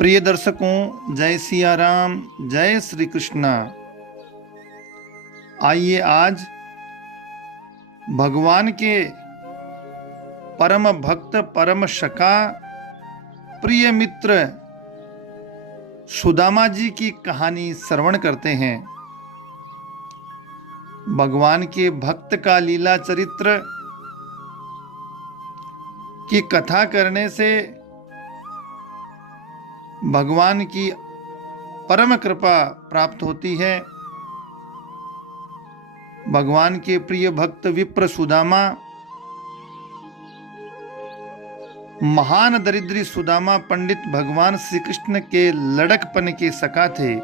प्रिय दर्शकों, जय सिया राम, जय श्री कृष्णा। आइए आज भगवान के परम भक्त, परम सखा, प्रिय मित्र सुदामा जी की कहानी श्रवण करते हैं। भगवान के भक्त का लीला चरित्र की कथा करने से भगवान की परम कृपा प्राप्त होती है। भगवान के प्रिय भक्त विप्र सुदामा, महान दरिद्री सुदामा पंडित भगवान श्री कृष्ण के लड़कपन के सखा थे।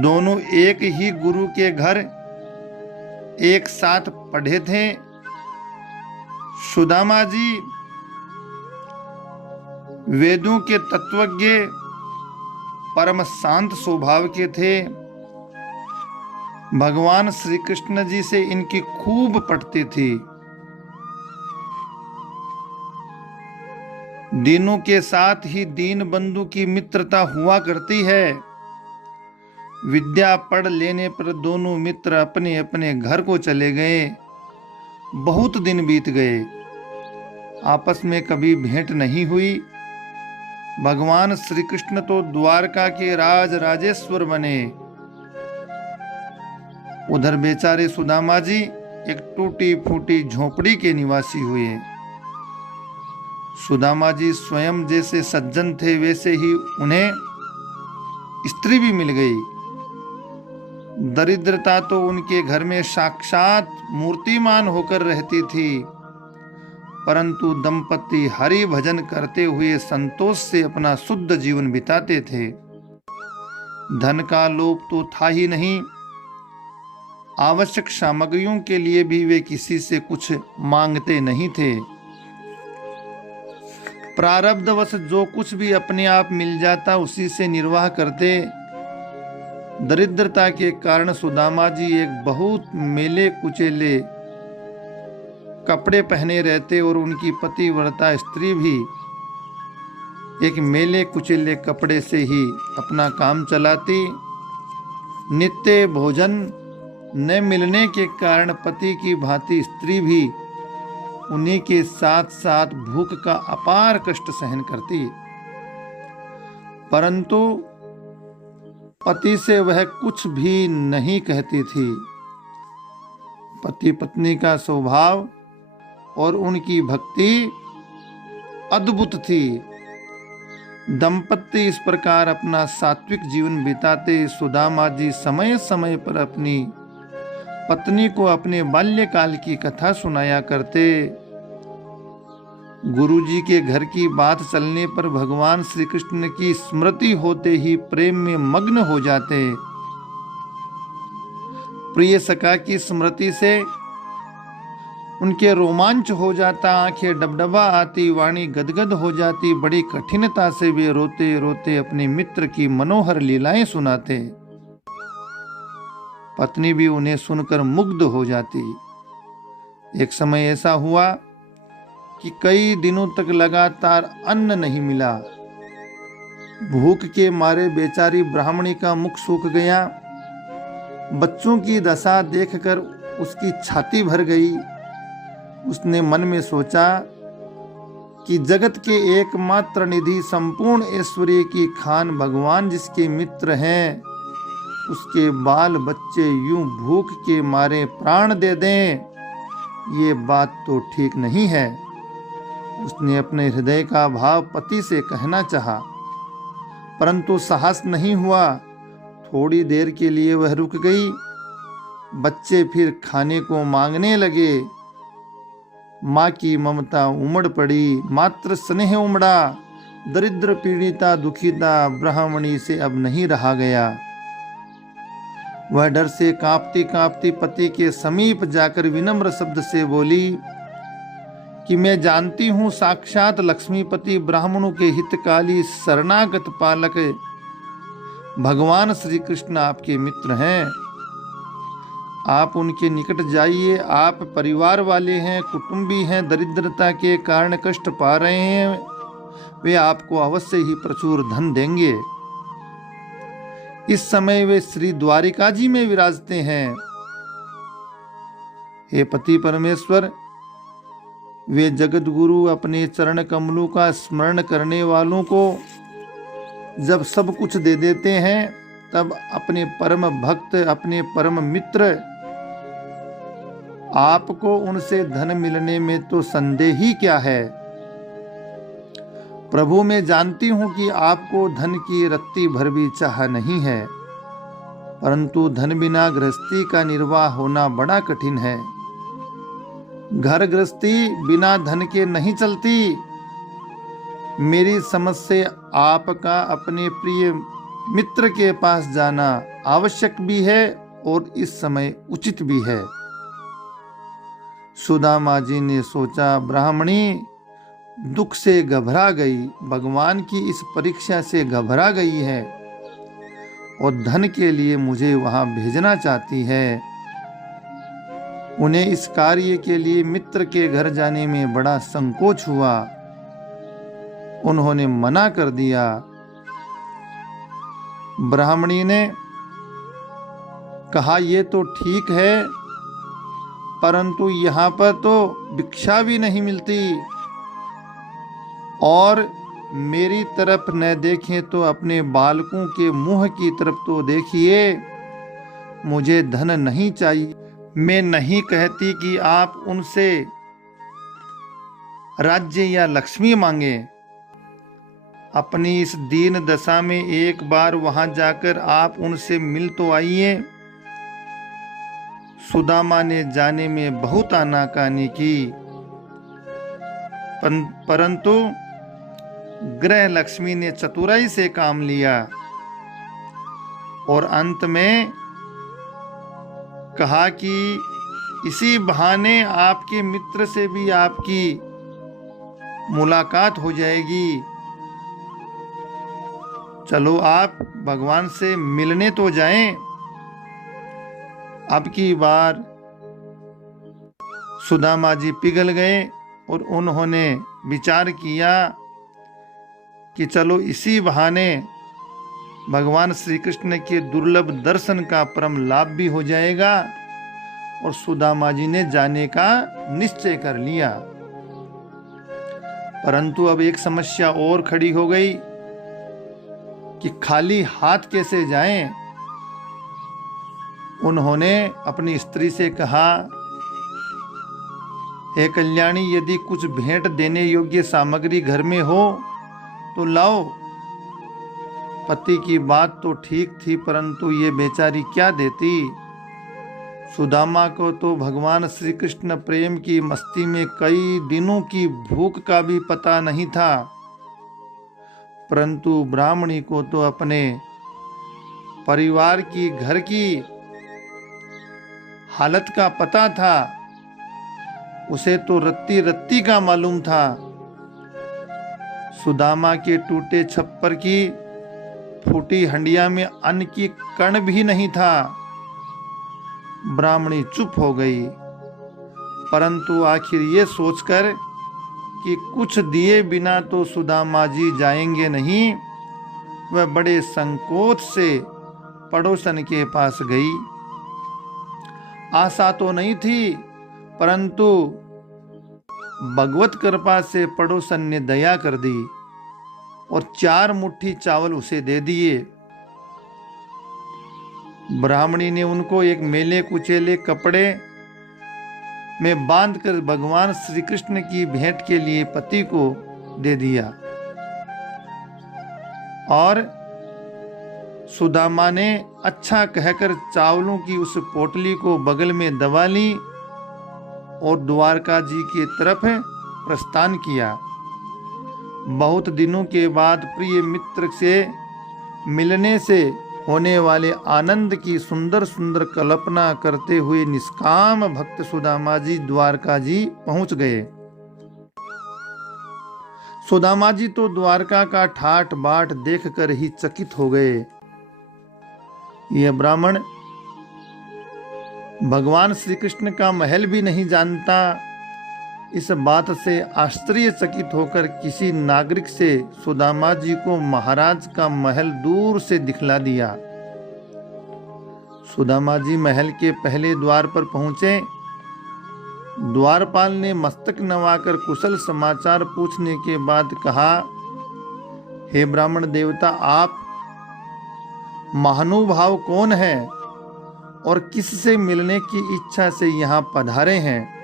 दोनों एक ही गुरु के घर एक साथ पढ़े थे। सुदामा जी वेदों के तत्वज्ञ, परम शांत स्वभाव के थे। भगवान श्री कृष्ण जी से इनकी खूब पटती थी। दीनों के साथ ही दीन बंधु की मित्रता हुआ करती है। विद्या पढ़ लेने पर दोनों मित्र अपने अपने घर को चले गए। बहुत दिन बीत गए, आपस में कभी भेंट नहीं हुई। भगवान श्री कृष्ण तो द्वारका के राज राजेश्वर बने, उधर बेचारे सुदामा जी एक टूटी फूटी झोपड़ी के निवासी हुए। सुदामा जी स्वयं जैसे सज्जन थे, वैसे ही उन्हें स्त्री भी मिल गई। दरिद्रता तो उनके घर में साक्षात मूर्तिमान होकर रहती थी, परंतु दंपति हरि भजन करते हुए संतोष से अपना शुद्ध जीवन बिताते थे। धन का लोभ तो था ही नहीं। आवश्यक सामग्रियों के लिए भी वे किसी से कुछ मांगते नहीं थे। प्रारब्धवश जो कुछ भी अपने आप मिल जाता उसी से निर्वाह करते। दरिद्रता के कारण सुदामा जी एक बहुत मेले कुचेले कपड़े पहने रहते और उनकी पतिव्रता स्त्री भी एक मेले कुचेले कपड़े से ही अपना काम चलाती। नित्य भोजन न मिलने के कारण पति की भांति स्त्री भी उन्हीं के साथ साथ भूख का अपार कष्ट सहन करती, परंतु पति से वह कुछ भी नहीं कहती थी। पति पत्नी का स्वभाव और उनकी भक्ति अद्भुत थी। दंपति इस प्रकार अपना सात्विक जीवन बिताते। सुदामा जी समय समय पर अपनी पत्नी को अपने बाल्यकाल की कथा सुनाया करते। गुरुजी के घर की बात चलने पर भगवान श्री कृष्ण की स्मृति होते ही प्रेम में मग्न हो जाते। प्रिय सखा की स्मृति से उनके रोमांच हो जाता, आंखें डबडबा आती, वाणी गदगद हो जाती। बड़ी कठिनता से वे रोते रोते अपने मित्र की मनोहर लीलाएं सुनाते। पत्नी भी उन्हें सुनकर मुग्ध हो जाती। एक समय ऐसा हुआ कि कई दिनों तक लगातार अन्न नहीं मिला। भूख के मारे बेचारी ब्राह्मणी का मुख सूख गया। बच्चों की दशा देखकर उसकी छाती भर गई। उसने मन में सोचा कि जगत के एकमात्र निधि, संपूर्ण ऐश्वर्य की खान भगवान जिसके मित्र हैं, उसके बाल बच्चे यूं भूख के मारे प्राण दे दें, ये बात तो ठीक नहीं है। उसने अपने हृदय का भाव पति से कहना चाहा, परंतु साहस नहीं हुआ। थोड़ी देर के लिए वह रुक गई। बच्चे फिर खाने को मांगने लगे। माँ की ममता उमड़ पड़ी, मात्र स्नेह उमड़ा। दरिद्र पीड़िता दुखिता ब्राह्मणी से अब नहीं रहा गया। वह डर से कांपती कांपती पति के समीप जाकर विनम्र शब्द से बोली कि मैं जानती हूँ साक्षात लक्ष्मीपति ब्राह्मणों के हितकाली शरणागत पालक भगवान श्री कृष्ण आपके मित्र हैं। आप उनके निकट जाइए। आप परिवार वाले हैं, कुटुंबी हैं, दरिद्रता के कारण कष्ट पा रहे हैं। वे आपको अवश्य ही प्रचुर धन देंगे। इस समय वे श्री द्वारिका जी में विराजते हैं। हे पति परमेश्वर, वे जगत गुरु अपने चरण कमलों का स्मरण करने वालों को जब सब कुछ दे देते हैं, तब अपने परम भक्त, अपने परम मित्र आपको उनसे धन मिलने में तो संदेह ही क्या है। प्रभु, मैं जानती हूं कि आपको धन की रत्ती भर भी चाह नहीं है, परंतु धन बिना गृहस्थी का निर्वाह होना बड़ा कठिन है। घर गृहस्थी बिना धन के नहीं चलती। मेरी समझ से आपका अपने प्रिय मित्र के पास जाना आवश्यक भी है और इस समय उचित भी है। सुदामा जी ने सोचा, ब्राह्मणी दुख से घबरा गई, भगवान की इस परीक्षा से घबरा गई है और धन के लिए मुझे वहां भेजना चाहती है। उन्हें इस कार्य के लिए मित्र के घर जाने में बड़ा संकोच हुआ। उन्होंने मना कर दिया। ब्राह्मणी ने कहा, ये तो ठीक है, परंतु यहाँ पर तो भिक्षा भी नहीं मिलती, और मेरी तरफ न देखें तो अपने बालकों के मुंह की तरफ तो देखिए। मुझे धन नहीं चाहिए। मैं नहीं कहती कि आप उनसे राज्य या लक्ष्मी मांगे। अपनी इस दीन दशा में एक बार वहां जाकर आप उनसे मिल तो आइए। सुदामा ने जाने में बहुत आनाकानी की, परंतु गृह लक्ष्मी ने चतुराई से काम लिया और अंत में कहा कि इसी बहाने आपके मित्र से भी आपकी मुलाकात हो जाएगी। चलो आप भगवान से मिलने तो जाएं। अब की बार सुदामा जी पिघल गए और उन्होंने विचार किया कि चलो इसी बहाने भगवान श्री कृष्ण के दुर्लभ दर्शन का परम लाभ भी हो जाएगा। और सुदामा जी ने जाने का निश्चय कर लिया। परंतु अब एक समस्या और खड़ी हो गई कि खाली हाथ कैसे जाएं। उन्होंने अपनी स्त्री से कहा, हे कल्याणी, यदि कुछ भेंट देने योग्य सामग्री घर में हो तो लाओ। पति की बात तो ठीक थी, परंतु ये बेचारी क्या देती। सुदामा को तो भगवान श्री कृष्ण प्रेम की मस्ती में कई दिनों की भूख का भी पता नहीं था, परंतु ब्राह्मणी को तो अपने परिवार की, घर की हालत का पता था। उसे तो रत्ती रत्ती का मालूम था। सुदामा के टूटे छप्पर की फूटी हंडिया में अन्न की कण भी नहीं था। ब्राह्मणी चुप हो गई, परंतु आखिर ये सोचकर कि कुछ दिए बिना तो सुदामा जी जाएंगे नहीं, वह बड़े संकोच से पड़ोसन के पास गई। आशा तो नहीं थी, परंतु भगवत कृपा से पड़ोसन ने दया कर दी और 4 मुट्ठी चावल उसे दे दिए। ब्राह्मणी ने उनको एक मेले कुचेले कपड़े में बांधकर भगवान श्री कृष्ण की भेंट के लिए पति को दे दिया। और सुदामा ने अच्छा कहकर चावलों की उस पोटली को बगल में दबा ली और द्वारका जी की तरफ प्रस्थान किया। बहुत दिनों के बाद प्रिय मित्र से मिलने से होने वाले आनंद की सुंदर सुंदर कल्पना करते हुए निष्काम भक्त सुदामा जी द्वारका जी पहुंच गए। सुदामा जी तो द्वारका का ठाट बाट देखकर ही चकित हो गए। यह ब्राह्मण भगवान श्री कृष्ण का महल भी नहीं जानता, इस बात से आश्चर्यचकित होकर किसी नागरिक से सुदामा जी को महाराज का महल दूर से दिखला दिया। सुदामा जी महल के पहले द्वार पर पहुंचे। द्वारपाल ने मस्तक नवाकर कुशल समाचार पूछने के बाद कहा, हे ब्राह्मण देवता, आप महानुभाव कौन है और किससे मिलने की इच्छा से यहाँ पधारे हैं?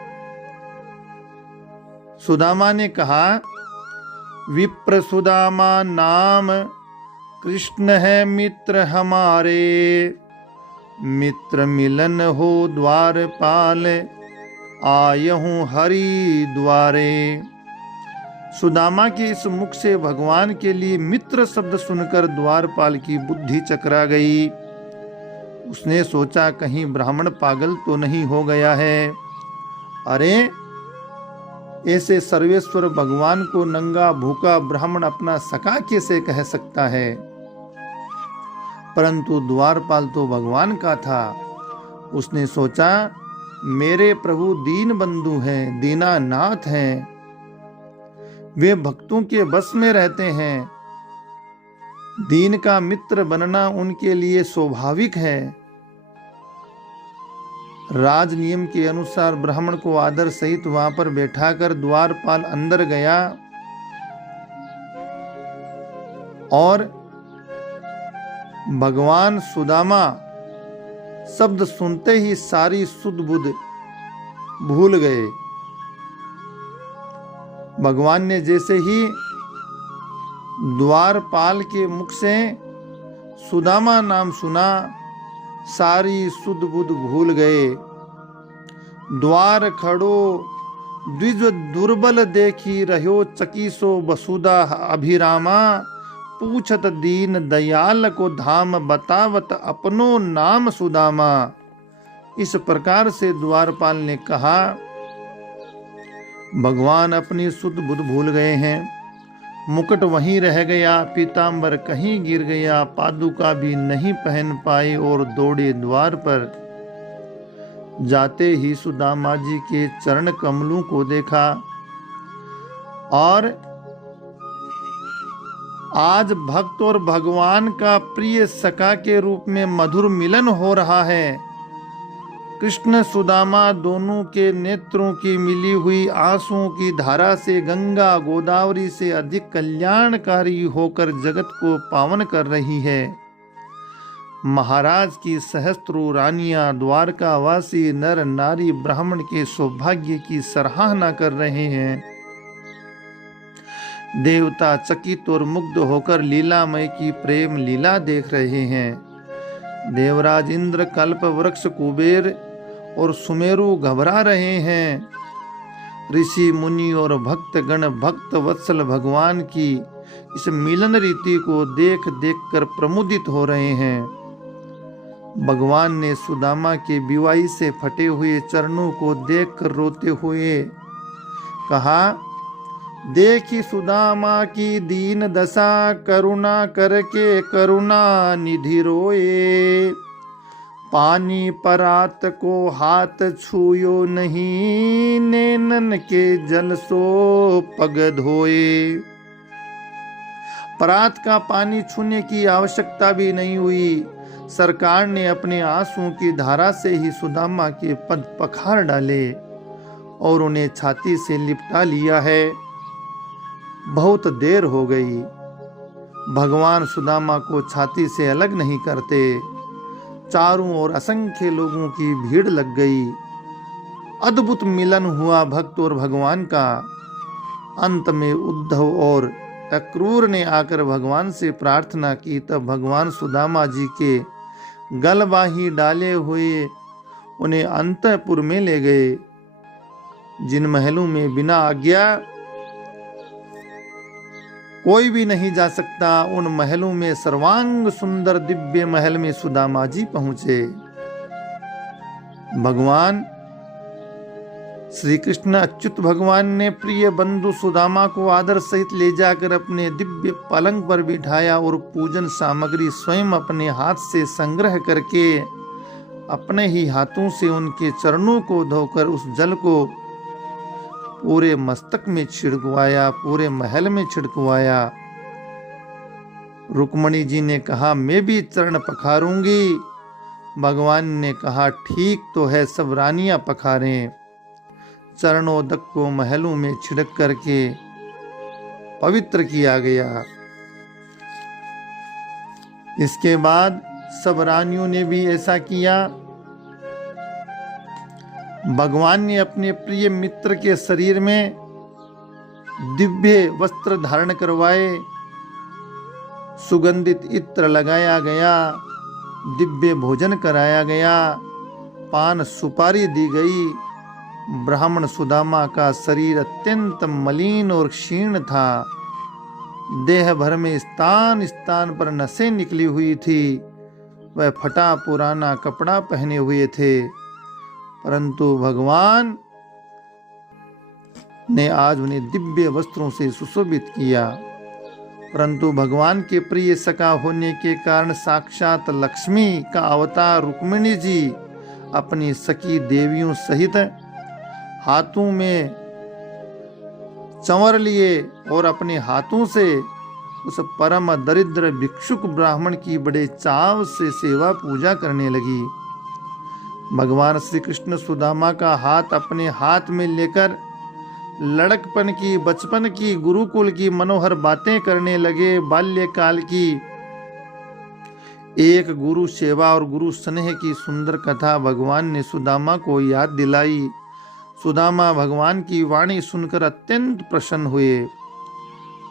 सुदामा ने कहा, विप्र सुदामा नाम कृष्ण है मित्र हमारे, मित्र मिलन हो द्वारपाल, आयहूं हरि द्वारे। सुदामा के इस मुख से भगवान के लिए मित्र शब्द सुनकर द्वारपाल की बुद्धि चकरा गई। उसने सोचा, कहीं ब्राह्मण पागल तो नहीं हो गया है। अरे, ऐसे सर्वेश्वर भगवान को नंगा भूखा ब्राह्मण अपना सखा कैसे कह सकता है? परंतु द्वारपाल तो भगवान का था। उसने सोचा, मेरे प्रभु दीन बंधु हैं, दीनानाथ हैं, वे भक्तों के बस में रहते हैं। दीन का मित्र बनना उनके लिए स्वाभाविक है। राज नियम के अनुसार ब्राह्मण को आदर सहित वहां पर बैठाकर द्वारपाल अंदर गया और भगवान सुदामा शब्द सुनते ही सारी सुध बुध भूल गए। भगवान ने जैसे ही द्वारपाल के मुख से सुदामा नाम सुना, सारी सुध बुध भूल गए। द्वार खड़ो द्विज दुर्बल देखी, रहो चकीसो वसुदा अभिरामा, पूछत दीन दयाल को धाम, बतावत अपनो नाम सुदामा। इस प्रकार से द्वारपाल ने कहा, भगवान अपनी सुध बुध भूल गए हैं। मुकुट वहीं रह गया, पीतांबर कहीं गिर गया, पादुका भी नहीं पहन पाए और दौड़े द्वार पर। जाते ही सुदामा जी के चरण कमलों को देखा और आज भक्त और भगवान का प्रिय सखा के रूप में मधुर मिलन हो रहा है। कृष्ण सुदामा दोनों के नेत्रों की मिली हुई आंसुओं की धारा से गंगा गोदावरी से अधिक कल्याणकारी होकर जगत को पावन कर रही है। महाराज की सहस्त्रों रानियां, द्वारकावासी नर नारी ब्राह्मण के सौभाग्य की सराहना कर रहे हैं। देवता चकित और मुग्ध होकर लीलामय की प्रेम लीला देख रहे हैं। देवराज इंद्र, कल्प वृक्ष, कुबेर और सुमेरु घबरा रहे हैं। ऋषि मुनि और भक्त गण भक्त वत्सल भगवान की इस मिलन रीति को देख देख कर प्रमुदित हो रहे हैं। भगवान ने सुदामा के विवाही से फटे हुए चरणों को देख कर रोते हुए कहा, देखी सुदामा की दीन दशा, करुणा करके करुणा निधि रोए, पानी परात को हाथ छूयो नहीं, नैनन के जल सो पग धोए। परात का पानी छूने की आवश्यकता भी नहीं हुई। सरकार ने अपने आंसुओं की धारा से ही सुदामा के पद पखार डाले और उन्हें छाती से लिपटा लिया है। बहुत देर हो गई। भगवान सुदामा को छाती से अलग नहीं करते। चारों ओर असंख्य लोगों की भीड़ लग गई। अद्भुत मिलन हुआ भक्त और भगवान का। अंत में उद्धव और अक्रूर ने आकर भगवान से प्रार्थना की, तब भगवान सुदामा जी के गलबाही डाले हुए उन्हें अंतःपुर में ले गए। जिन महलों में बिना आज्ञा कोई भी नहीं जा सकता, उन महलों में सर्वांग सुंदर दिव्य महल में सुदामा जी पहुंचे। भगवान श्री कृष्ण अच्युत भगवान ने प्रिय बंधु सुदामा को आदर सहित ले जाकर अपने दिव्य पलंग पर बिठाया और पूजन सामग्री स्वयं अपने हाथ से संग्रह करके अपने ही हाथों से उनके चरणों को धोकर उस जल को पूरे मस्तक में छिड़कवाया, पूरे महल में छिड़कवाया। रुक्मणी जी ने कहा मैं भी चरण पखारूंगी। भगवान ने कहा ठीक तो है, सब रानियां पखारें। चरणोदक को महलों में छिड़क करके पवित्र किया गया। इसके बाद सब रानियों ने भी ऐसा किया। भगवान ने अपने प्रिय मित्र के शरीर में दिव्य वस्त्र धारण करवाए, सुगंधित इत्र लगाया गया, दिव्य भोजन कराया गया, पान सुपारी दी गई। ब्राह्मण सुदामा का शरीर अत्यंत मलिन और क्षीण था। देह भर में स्थान स्थान पर नसें निकली हुई थी। वह फटा पुराना कपड़ा पहने हुए थे, परंतु भगवान ने आज उन्हें दिव्य वस्त्रों से सुशोभित किया। परंतु भगवान के प्रिय सखा होने के कारण साक्षात लक्ष्मी का अवतार रुक्मिणी जी अपनी सखी देवियों सहित हाथों में चंवर लिए और अपने हाथों से उस परम दरिद्र भिक्षुक ब्राह्मण की बड़े चाव से सेवा पूजा करने लगी। भगवान श्री कृष्ण सुदामा का हाथ अपने हाथ में लेकर लड़कपन की, बचपन की, गुरुकुल की मनोहर बातें करने लगे। बाल्यकाल की एक गुरु सेवा और गुरु स्नेह की सुंदर कथा भगवान ने सुदामा को याद दिलाई। सुदामा भगवान की वाणी सुनकर अत्यंत प्रसन्न हुए।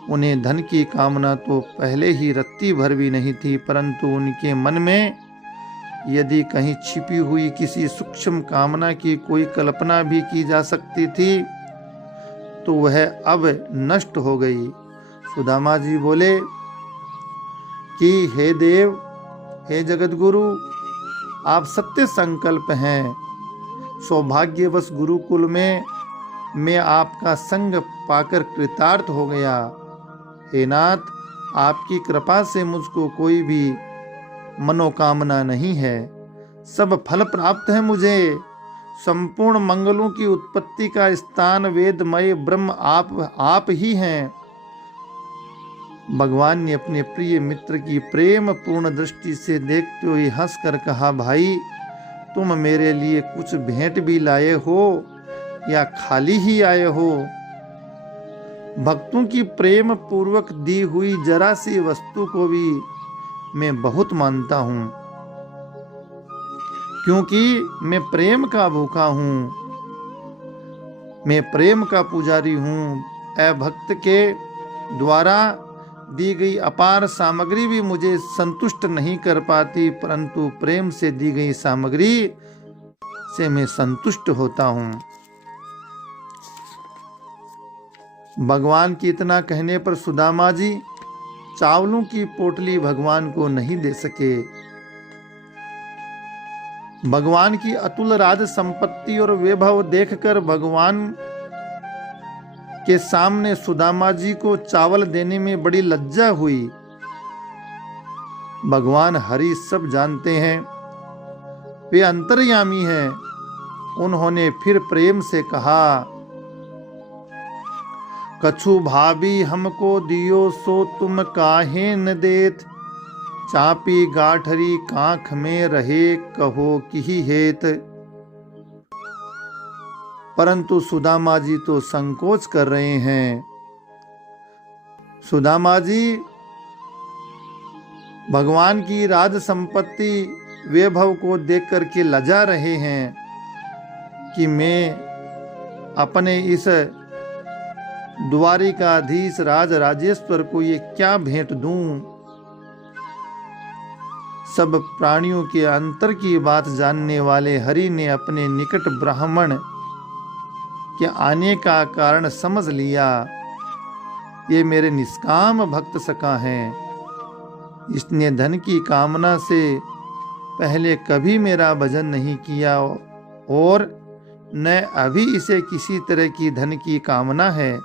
उन्हें धन की कामना तो पहले ही रत्ती भर भी नहीं थी, परंतु उनके मन में यदि कहीं छिपी हुई किसी सूक्ष्म कामना की कोई कल्पना भी की जा सकती थी तो वह अब नष्ट हो गई। सुदामा जी बोले कि हे देव, हे जगत गुरु, आप सत्य संकल्प हैं। सौभाग्यवश गुरुकुल में मैं आपका संग पाकर कृतार्थ हो गया। हे नाथ, आपकी कृपा से मुझको कोई भी मनोकामना नहीं है, सब फल प्राप्त है मुझे। संपूर्ण मंगलों की उत्पत्ति का स्थान वेदमय ब्रह्म आप ही हैं। भगवान ने अपने प्रिय मित्र की प्रेम पूर्ण दृष्टि से देखते हुए हंसकर कहा, भाई तुम मेरे लिए कुछ भेंट भी लाए हो या खाली ही आए हो? भक्तों की प्रेम पूर्वक दी हुई जरा सी वस्तु को भी मैं बहुत मानता हूं, क्योंकि मैं प्रेम का भूखा हूं, मैं प्रेम का पुजारी हूं। ऐ भक्त के द्वारा दी गई अपार सामग्री भी मुझे संतुष्ट नहीं कर पाती, परंतु प्रेम से दी गई सामग्री से मैं संतुष्ट होता हूं। भगवान की इतना कहने पर सुदामा जी चावलों की पोटली भगवान को नहीं दे सके। भगवान की अतुल राज संपत्ति और वैभव देखकर भगवान के सामने सुदामा जी को चावल देने में बड़ी लज्जा हुई। भगवान हरि सब जानते हैं, वे अंतर्यामी हैं। उन्होंने फिर प्रेम से कहा, कछु भाभी हमको दियो सो तुम काहे न देत, चापी गाठरी कांख में रहे कहो किही हेत। परंतु सुदामा जी तो संकोच कर रहे हैं। सुदामा जी भगवान की राज संपत्ति वैभव को देख करके लजा रहे हैं कि मैं अपने इस द्वारिकाधीश राज राजेश्वर को ये क्या भेंट दूं। सब प्राणियों के अंतर की बात जानने वाले हरि ने अपने निकट ब्राह्मण के आने का कारण समझ लिया। ये मेरे निष्काम भक्त सखा हैं, इसने धन की कामना से पहले कभी मेरा भजन नहीं किया और न अभी इसे किसी तरह की धन की कामना है,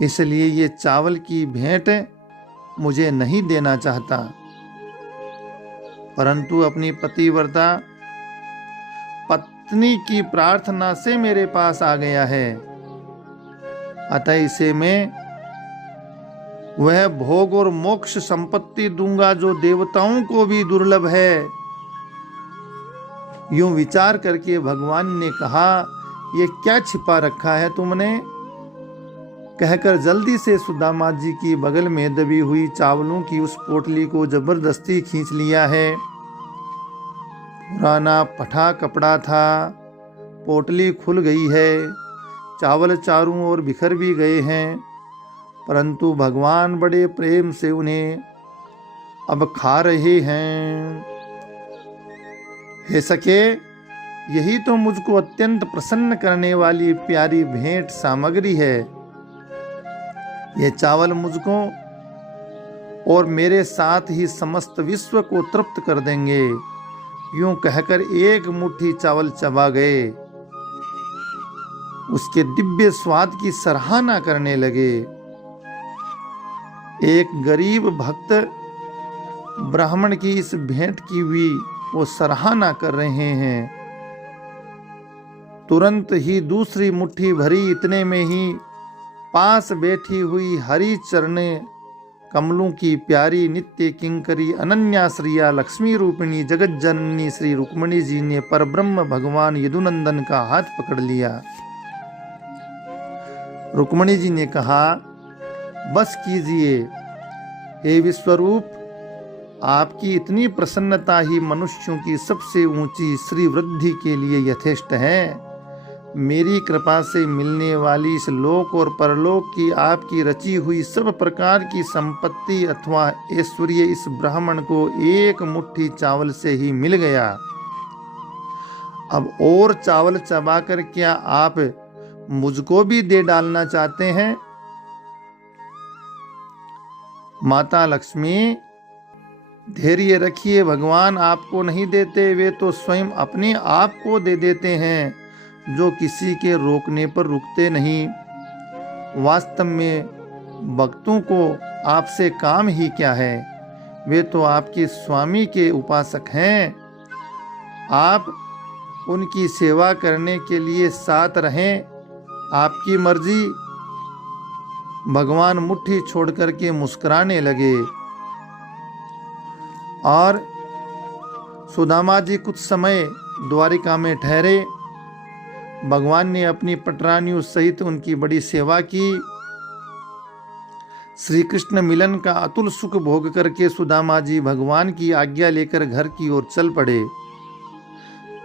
इसलिए ये चावल की भेंट मुझे नहीं देना चाहता। परंतु अपनी पतिव्रता पत्नी की प्रार्थना से मेरे पास आ गया है, अतः इसे मैं वह भोग और मोक्ष संपत्ति दूंगा जो देवताओं को भी दुर्लभ है। यूं विचार करके भगवान ने कहा, ये क्या छिपा रखा है तुमने? कहकर जल्दी से सुदामा जी की बगल में दबी हुई चावलों की उस पोटली को जबरदस्ती खींच लिया है। पुराना फटा कपड़ा था, पोटली खुल गई है, चावल चारों ओर बिखर भी गए हैं, परंतु भगवान बड़े प्रेम से उन्हें अब खा रहे हैं। हे सखे, यही तो मुझको अत्यंत प्रसन्न करने वाली प्यारी भेंट सामग्री है। ये चावल मुझको और मेरे साथ ही समस्त विश्व को तृप्त कर देंगे। यूं कहकर एक मुट्ठी चावल चबा गए, उसके दिव्य स्वाद की सराहना करने लगे। एक गरीब भक्त ब्राह्मण की इस भेंट की भी वो सराहना कर रहे हैं। तुरंत ही दूसरी मुट्ठी भरी, इतने में ही पास बैठी हुई हरि चरणे कमलों की प्यारी नित्य किंकरी अनन्या श्रिया लक्ष्मी रूपिणी जगत जननी श्री रुक्मणी जी ने परब्रह्म भगवान यदुनंदन का हाथ पकड़ लिया। रुक्मणी जी ने कहा, बस कीजिए हे विश्वरूप, आपकी इतनी प्रसन्नता ही मनुष्यों की सबसे ऊंची श्री वृद्धि के लिए यथेष्ट है। मेरी कृपा से मिलने वाली इस लोक और परलोक की आपकी रची हुई सब प्रकार की संपत्ति अथवा ऐश्वर्य इस ब्राह्मण को एक मुट्ठी चावल से ही मिल गया। अब और चावल चबाकर क्या आप मुझको भी दे डालना चाहते हैं? माता लक्ष्मी, धैर्य रखिए, भगवान आपको नहीं देते, वे तो स्वयं अपने आप को दे देते हैं, जो किसी के रोकने पर रुकते नहीं। वास्तव में भक्तों को आपसे काम ही क्या है, वे तो आपके स्वामी के उपासक हैं। आप उनकी सेवा करने के लिए साथ रहें, आपकी मर्जी। भगवान मुट्ठी छोड़ करके मुस्कुराने लगे और सुदामा जी कुछ समय द्वारिका में ठहरे। भगवान ने अपनी पटरानियों सहित उनकी बड़ी सेवा की। श्री कृष्ण मिलन का अतुल सुख भोग करके सुदामा जी भगवान की आज्ञा लेकर घर की ओर चल पड़े।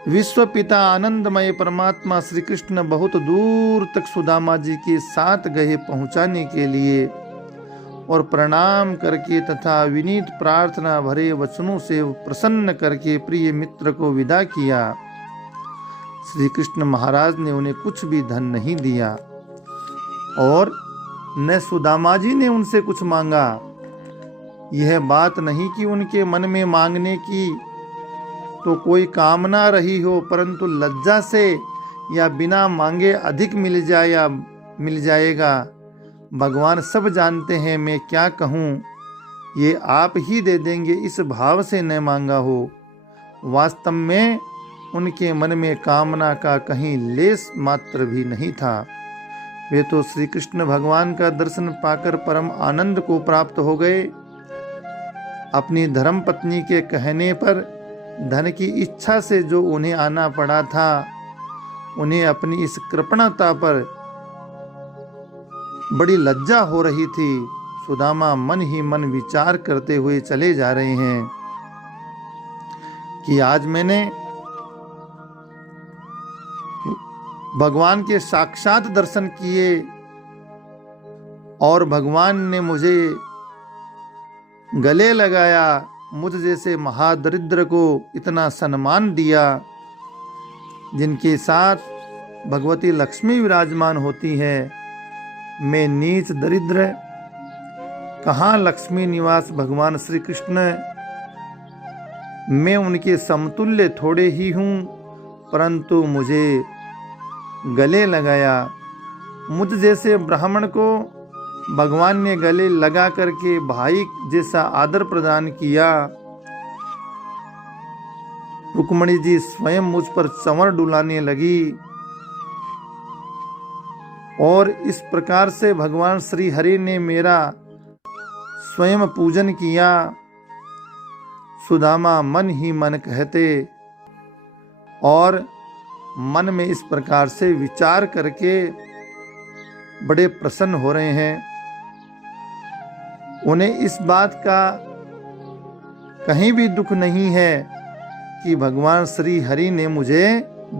विश्व पिता आनंदमय परमात्मा श्री कृष्ण बहुत दूर तक सुदामा जी के साथ गए पहुंचाने के लिए, और प्रणाम करके तथा विनीत प्रार्थना भरे वचनों से प्रसन्न करके प्रिय मित्र को विदा किया। श्री कृष्ण महाराज ने उन्हें कुछ भी धन नहीं दिया और न सुदामा जी ने उनसे कुछ मांगा। यह बात नहीं कि उनके मन में मांगने की तो कोई कामना रही हो, परंतु लज्जा से या बिना मांगे अधिक मिल जाए या मिल जाएगा, भगवान सब जानते हैं, मैं क्या कहूँ, ये आप ही दे देंगे, इस भाव से न मांगा हो। वास्तव में उनके मन में कामना का कहीं लेस मात्र भी नहीं था। वे तो श्री कृष्ण भगवान का दर्शन पाकर परम आनंद को प्राप्त हो गए। अपनी धर्म पत्नी के कहने पर धन की इच्छा से जो उन्हें आना पड़ा था, उन्हें अपनी इस कृपणता पर बड़ी लज्जा हो रही थी। सुदामा मन ही मन विचार करते हुए चले जा रहे हैं कि आज मैंने भगवान के साक्षात दर्शन किए और भगवान ने मुझे गले लगाया, मुझ जैसे महादरिद्र को इतना सम्मान दिया, जिनके साथ भगवती लक्ष्मी विराजमान होती है। मैं नीच दरिद्र, कहाँ लक्ष्मी निवास भगवान श्री कृष्ण, मैं उनके समतुल्य थोड़े ही हूँ, परंतु मुझे गले लगाया। मुझ जैसे ब्राह्मण को भगवान ने गले लगा करके भाई जैसा आदर प्रदान किया। रुक्मणी जी स्वयं मुझ पर चंवर डुलाने लगी और इस प्रकार से भगवान श्री हरि ने मेरा स्वयं पूजन किया। सुदामा मन ही मन कहते और मन में इस प्रकार से विचार करके बड़े प्रसन्न हो रहे हैं। उन्हें इस बात का कहीं भी दुख नहीं है कि भगवान श्री हरि ने मुझे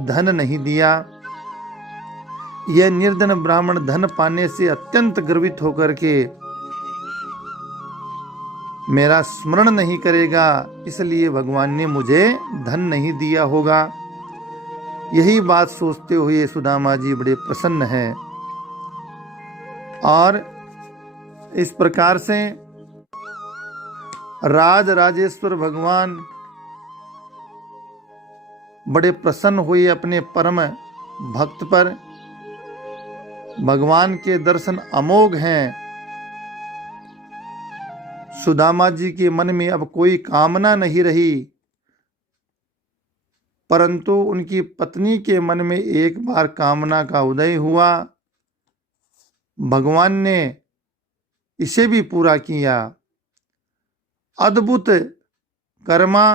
धन नहीं दिया। यह निर्धन ब्राह्मण धन पाने से अत्यंत गर्वित होकर के मेरा स्मरण नहीं करेगा, इसलिए भगवान ने मुझे धन नहीं दिया होगा। यही बात सोचते हुए सुदामा जी बड़े प्रसन्न हैं। और इस प्रकार से राजेश्वर भगवान बड़े प्रसन्न हुए अपने परम भक्त पर। भगवान के दर्शन अमोघ हैं। सुदामा जी के मन में अब कोई कामना नहीं रही, परंतु उनकी पत्नी के मन में एक बार कामना का उदय हुआ। भगवान ने इसे भी पूरा किया। अद्भुत कर्मा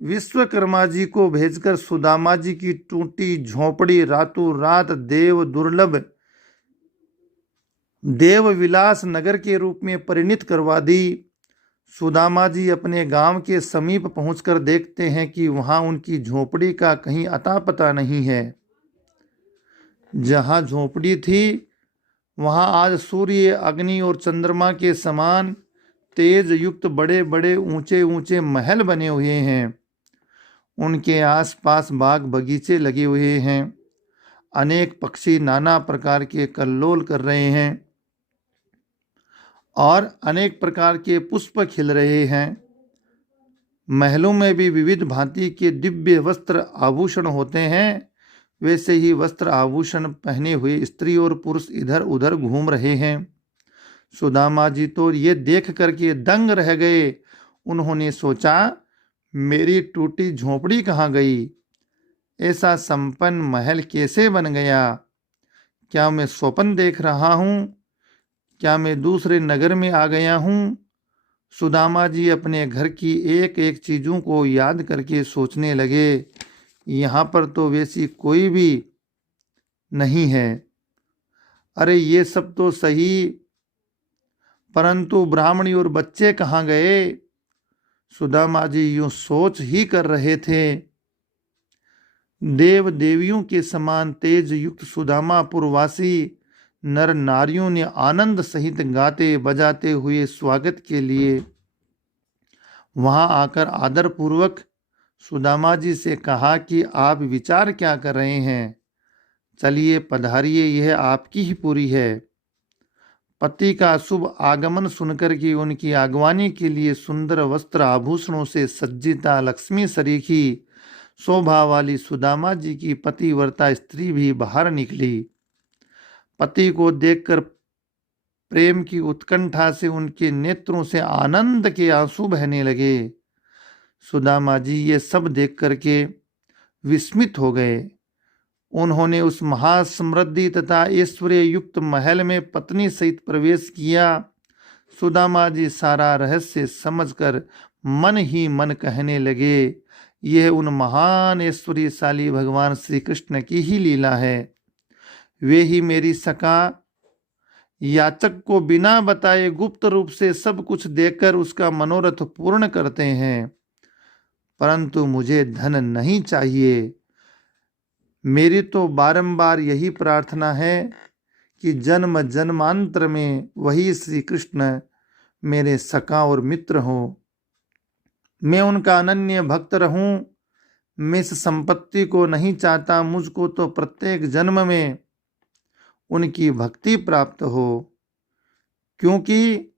विश्वकर्मा जी को भेजकर सुदामा जी की टूटी झोपड़ी रातों रात दुर्लभ देव विलास नगर के रूप में परिणित करवा दी। सुदामा जी अपने गांव के समीप पहुंचकर देखते हैं कि वहां उनकी झोपड़ी का कहीं अता पता नहीं है। जहां झोपड़ी थी वहां आज सूर्य, अग्नि और चंद्रमा के समान तेज युक्त बड़े बड़े ऊंचे ऊंचे महल बने हुए हैं। उनके आसपास बाग बगीचे लगे हुए हैं। अनेक पक्षी नाना प्रकार के कल्लोल कर रहे हैं और अनेक प्रकार के पुष्प खिल रहे हैं। महलों में भी विविध भांति के दिव्य वस्त्र आभूषण होते हैं। वैसे ही वस्त्र आभूषण पहने हुए स्त्री और पुरुष इधर उधर घूम रहे हैं। सुदामा जी तो ये देख करके दंग रह गए। उन्होंने सोचा, मेरी टूटी झोपड़ी कहाँ गई? ऐसा संपन्न महल कैसे बन गया? क्या मैं स्वप्न देख रहा हूँ? क्या मैं दूसरे नगर में आ गया हूँ? सुदामा जी अपने घर की एक एक चीजों को याद करके सोचने लगे, यहाँ पर तो वैसी कोई भी नहीं है। अरे ये सब तो सही, परंतु ब्राह्मणी और बच्चे कहाँ गए? सुदामा जी यूं सोच ही कर रहे थे। देव देवियों के समान तेज युक्त सुदामापुरवासी नर नारियों ने आनंद सहित गाते बजाते हुए स्वागत के लिए वहां आकर आदर पूर्वक सुदामा जी से कहा कि आप विचार क्या कर रहे हैं? चलिए पधारिए, यह आपकी ही पूरी है। पति का शुभ आगमन सुनकर के उनकी आगवानी के लिए सुंदर वस्त्र आभूषणों से सज्जिता लक्ष्मी सरीखी शोभा वाली सुदामा जी की पतिव्रता स्त्री भी बाहर निकली। पति को देखकर प्रेम की उत्कंठा से उनके नेत्रों से आनंद के आंसू बहने लगे। सुदामा जी ये सब देख करके विस्मित हो गए। उन्होंने उस महासमृद्धि तथा ऐश्वर्य युक्त महल में पत्नी सहित प्रवेश किया। सुदामा जी सारा रहस्य समझकर मन ही मन कहने लगे, यह उन महान ऐश्वर्यशाली भगवान श्री कृष्ण की ही लीला है। वे ही मेरी सखा याचक को बिना बताए गुप्त रूप से सब कुछ देकर उसका मनोरथ पूर्ण करते हैं। परंतु मुझे धन नहीं चाहिए। मेरी तो बारंबार यही प्रार्थना है कि जन्म जन्मांतर में वही श्री कृष्ण मेरे सखा और मित्र हो। मैं उनका अनन्य भक्त रहूं। मैं इस संपत्ति को नहीं चाहता। मुझको तो प्रत्येक जन्म में उनकी भक्ति प्राप्त हो, क्योंकि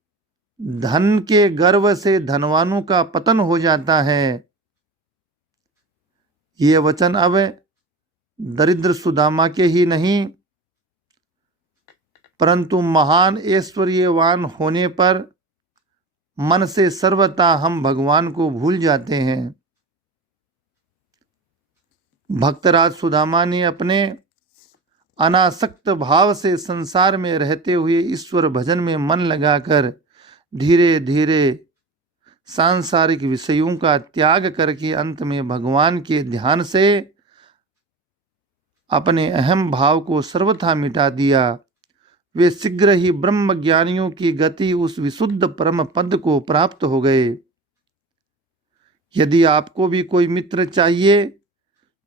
धन के गर्व से धनवानों का पतन हो जाता है। ये वचन अब दरिद्र सुदामा के ही नहीं, परंतु महान ऐश्वर्यवान होने पर मन से सर्वथा हम भगवान को भूल जाते हैं। भक्तराज सुदामा ने अपने अनासक्त भाव से संसार में रहते हुए ईश्वर भजन में मन लगाकर धीरे धीरे सांसारिक विषयों का त्याग करके अंत में भगवान के ध्यान से अपने अहम भाव को सर्वथा मिटा दिया। वे शीघ्र ही ब्रह्म ज्ञानियों की गति उस विशुद्ध परम पद को प्राप्त हो गए। यदि आपको भी कोई मित्र चाहिए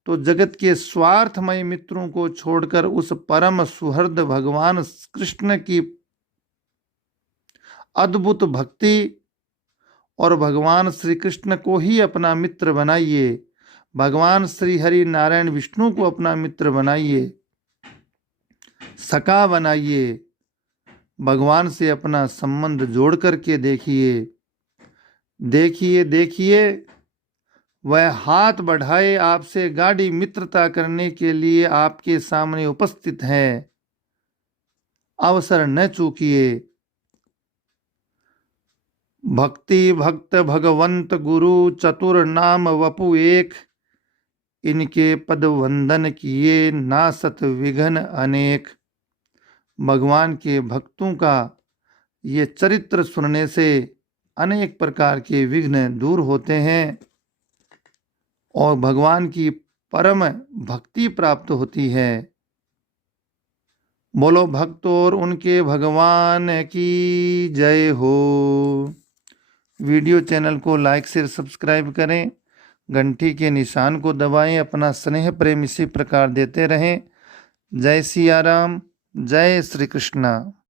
तो जगत के स्वार्थमय मित्रों को छोड़कर उस परम सुहृद भगवान कृष्ण की अद्भुत भक्ति और भगवान श्री कृष्ण को ही अपना मित्र बनाइए। भगवान श्री हरि नारायण विष्णु को अपना मित्र बनाइए, सखा बनाइए। भगवान से अपना संबंध जोड़ करके देखिए, देखिए देखिए वह हाथ बढ़ाए आपसे गाढ़ी मित्रता करने के लिए आपके सामने उपस्थित है। अवसर न चूकिए। भक्ति भक्त भगवंत गुरु चतुर नाम वपु एक, इनके पद वंदन किए नासत विघ्न अनेक। भगवान के भक्तों का ये चरित्र सुनने से अनेक प्रकार के विघ्न दूर होते हैं और भगवान की परम भक्ति प्राप्त होती है। बोलो भक्त और उनके भगवान की जय हो। वीडियो चैनल को लाइक शेयर सब्सक्राइब करें, घंटी के निशान को दबाएं, अपना स्नेह प्रेम इसी प्रकार देते रहें। जय सिया राम, जय श्री कृष्णा।